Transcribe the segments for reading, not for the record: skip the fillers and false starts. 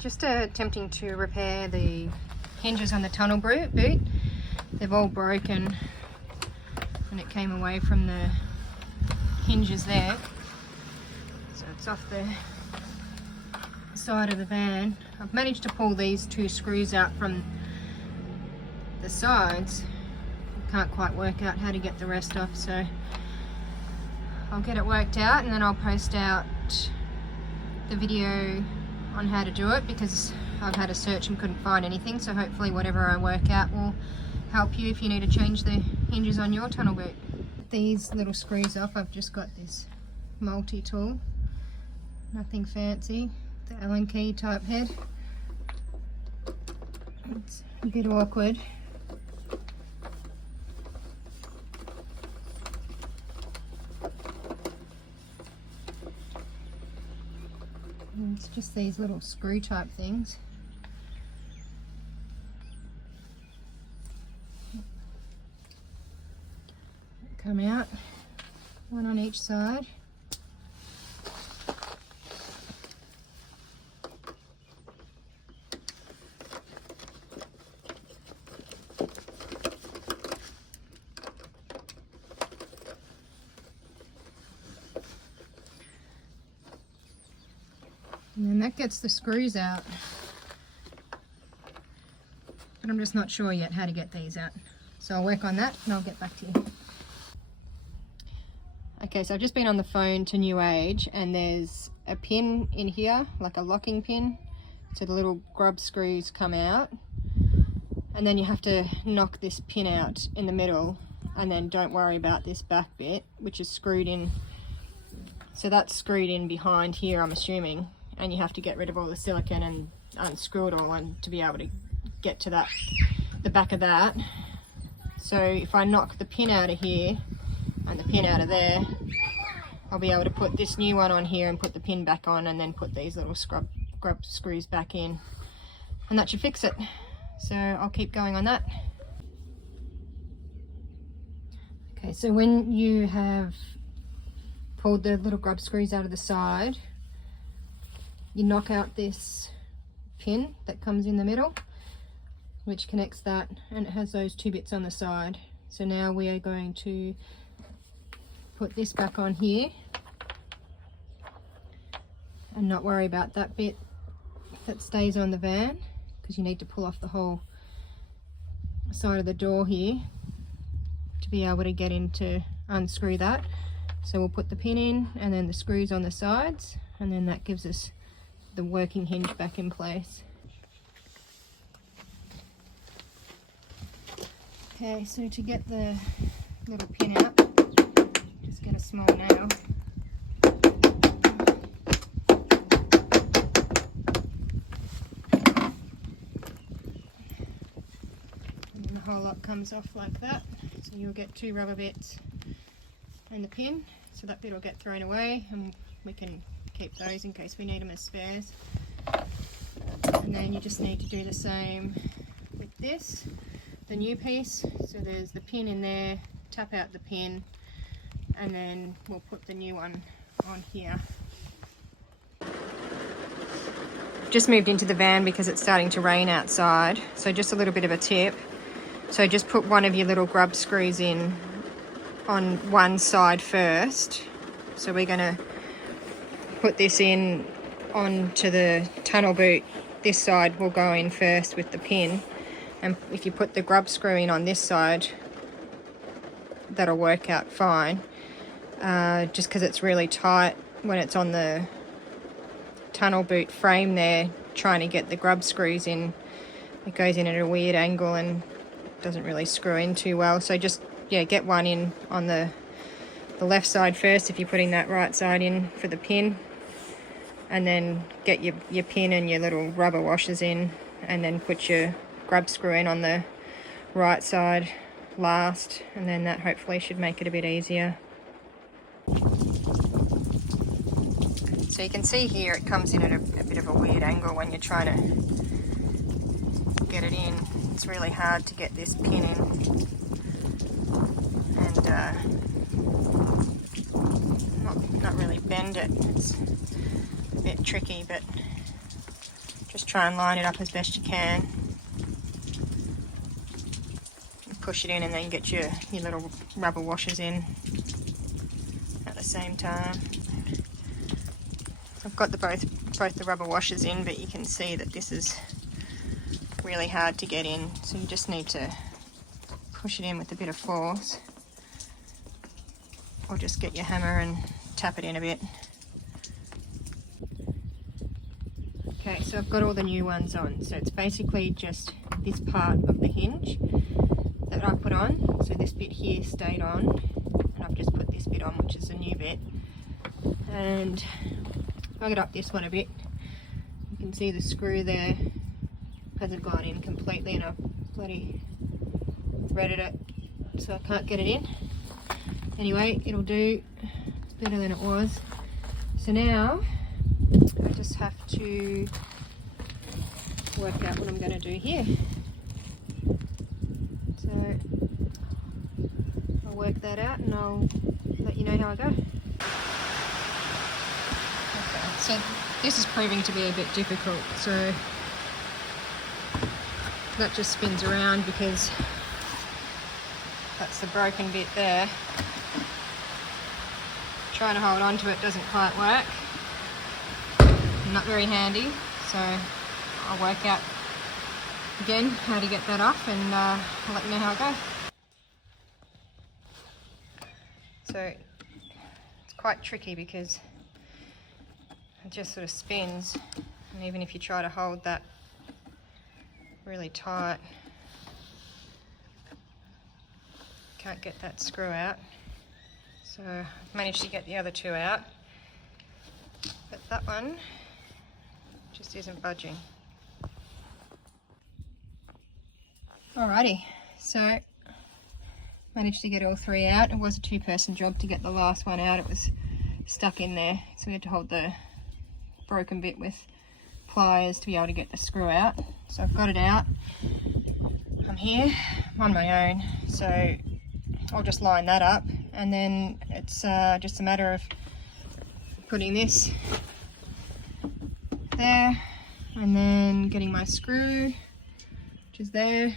Just attempting to repair the hinges on the tunnel boot. They've all broken and it came away from the hinges there. So it's off the side of the van. I've managed to pull these two screws out from the sides. Can't quite work out how to get the rest off, so I'll get it worked out and then I'll post out the video on how to do it, because I've had a search and couldn't find anything. So hopefully whatever I work out will help you if you need to change the hinges on your tunnel boot. These little screws off, I've just got this multi-tool, nothing fancy, the Allen key type head. It's a bit awkward. It's just these little screw type things. Come out, one on each side. And then that gets the screws out. But I'm just not sure yet how to get these out. So I'll work on that and I'll get back to you. Okay, so I've just been on the phone to New Age and there's a pin in here, like a locking pin. So the little grub screws come out. And then you have to knock this pin out in the middle and then don't worry about this back bit, which is screwed in. So that's screwed in behind here, I'm assuming. And you have to get rid of all the silicone and unscrew it all and to be able to get to that, the back of that. So if I knock the pin out of here and the pin out of there, I'll be able to put this new one on here and put the pin back on and then put these little grub screws back in. And that should fix it. So I'll keep going on that. Okay, so when you have pulled the little grub screws out of the side, you knock out this pin that comes in the middle, which connects that, and it has those two bits on the side. So now we are going to put this back on here and not worry about that bit that stays on the van, because you need to pull off the whole side of the door here to be able to get in to unscrew that. So we'll put the pin in and then the screws on the sides, and then that gives us the working hinge back in place. Okay, so to get the little pin out, just get a small nail. And then the whole lot comes off like that. So you'll get two rubber bits and the pin. So that bit will get thrown away and we can keep those in case we need them as spares. And then you just need to do the same with this, the new piece. So there's the pin in there, tap out the pin, and then we'll put the new one on here. Just moved into the van because it's starting to rain outside, so just a little bit of a tip. So just put one of your little grub screws in on one side first. So we're going to put this in onto the tunnel boot. This side will go in first with the pin, and if you put the grub screw in on this side, that'll work out fine. Just because it's really tight when it's on the tunnel boot frame there, trying to get the grub screws in, it goes in at a weird angle and doesn't really screw in too well. So just, yeah, get one in on the left side first if you're putting that right side in for the pin, and then get your pin and your little rubber washers in, and then put your grub screw in on the right side last, and then that hopefully should make it a bit easier. So you can see here it comes in at a bit of a weird angle when you're trying to get it in. It's really hard to get this pin in, and not really bend it. It's a bit tricky, but Just try and line it up as best you can. Push it in and then get your little rubber washers in at the same time. I've got both the rubber washers in, but you can see that this is really hard to get in, so you just need to push it in with a bit of force, or just get your hammer and tap it in a bit. Okay, so I've got all the new ones on, so it's basically just this part of the hinge that I put on. So this bit here stayed on, and I've just put this bit on, which is a new bit. And I got up this one a bit. You can see the screw there hasn't gone in completely, and I've bloody threaded it so I can't get it in. Anyway, it'll do. It's better than it was. So now I just have to work out what I'm going to do here. So I'll work that out and I'll let you know how I go. Okay, so this is proving to be a bit difficult. So that just spins around because that's the broken bit there. Trying to hold on to it doesn't quite work. Not very handy, so I'll work out again how to get that off, and I'll let you know how I go. So it's quite tricky because it just sort of spins, and even if you try to hold that really tight, can't get that screw out. So I've managed to get the other two out, but that one just isn't budging. Alrighty, so managed to get all three out. It was a two-person job to get the last one out. It was stuck in there, so we had to hold the broken bit with pliers to be able to get the screw out. So I've got it out. I'm here, I'm on my own, so I'll just line that up, and then it's just a matter of putting this there, and then getting my screw, which is there,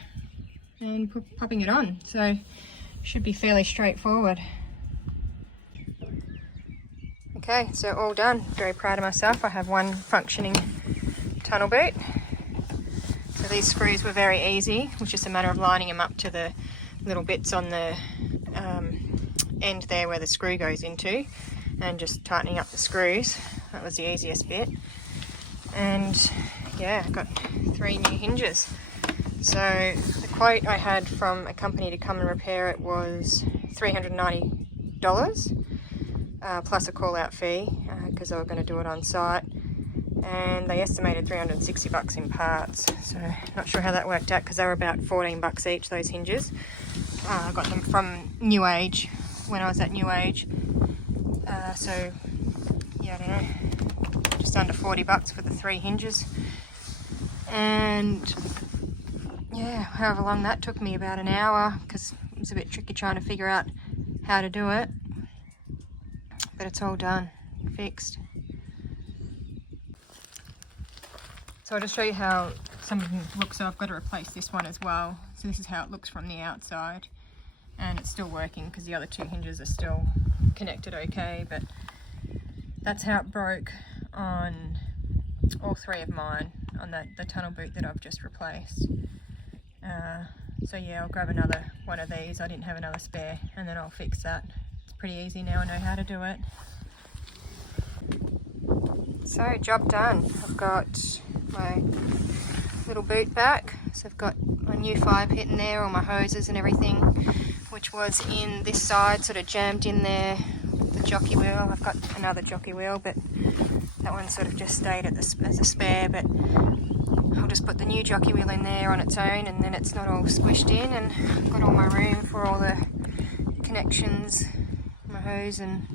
and popping it on. So should be fairly straightforward. Okay, so all done. Very proud of myself. I have one functioning tunnel boot. So these screws were very easy. It was just a matter of lining them up to the little bits on the end there where the screw goes into, and just tightening up the screws. That was the easiest bit. And yeah, I've got 3 new hinges. So the quote I had from a company to come and repair it was $390 plus a call out fee because they were going to do it on site, and they estimated $360 in parts. So not sure how that worked out because they were about $14 each, those hinges. I got them from New Age when I was at New Age. So yeah, I don't know, just under $40 for the 3 hinges. And yeah, however long that took me, about an hour, because it was a bit tricky trying to figure out how to do it. But it's all done, fixed. So I'll just show you how some of them look. So I've got to replace this one as well. So this is how it looks from the outside, and it's still working because the other 2 hinges are still connected okay, but that's how it broke on all 3 of mine on the tunnel boot that I've just replaced. So yeah, I'll grab another one of these. I didn't have another spare, and then I'll fix that. It's pretty easy now, I know how to do it. So job done. I've got my little boot back, so I've got my new 5 pit in there, all my hoses and everything, which was in this side, sort of jammed in there with the jockey wheel. I've got another jockey wheel, but that one sort of just stayed as a spare, but I'll just put the new jockey wheel in there on its own, and then it's not all squished in, and I've got all my room for all the connections, my hose and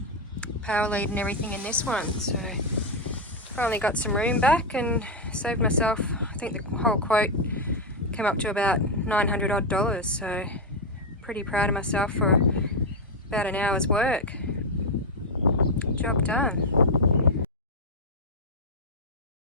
power lead and everything in this one. So finally got some room back and saved myself, I think the whole quote came up to about $900 odd, so pretty proud of myself for about an hour's work. Job done.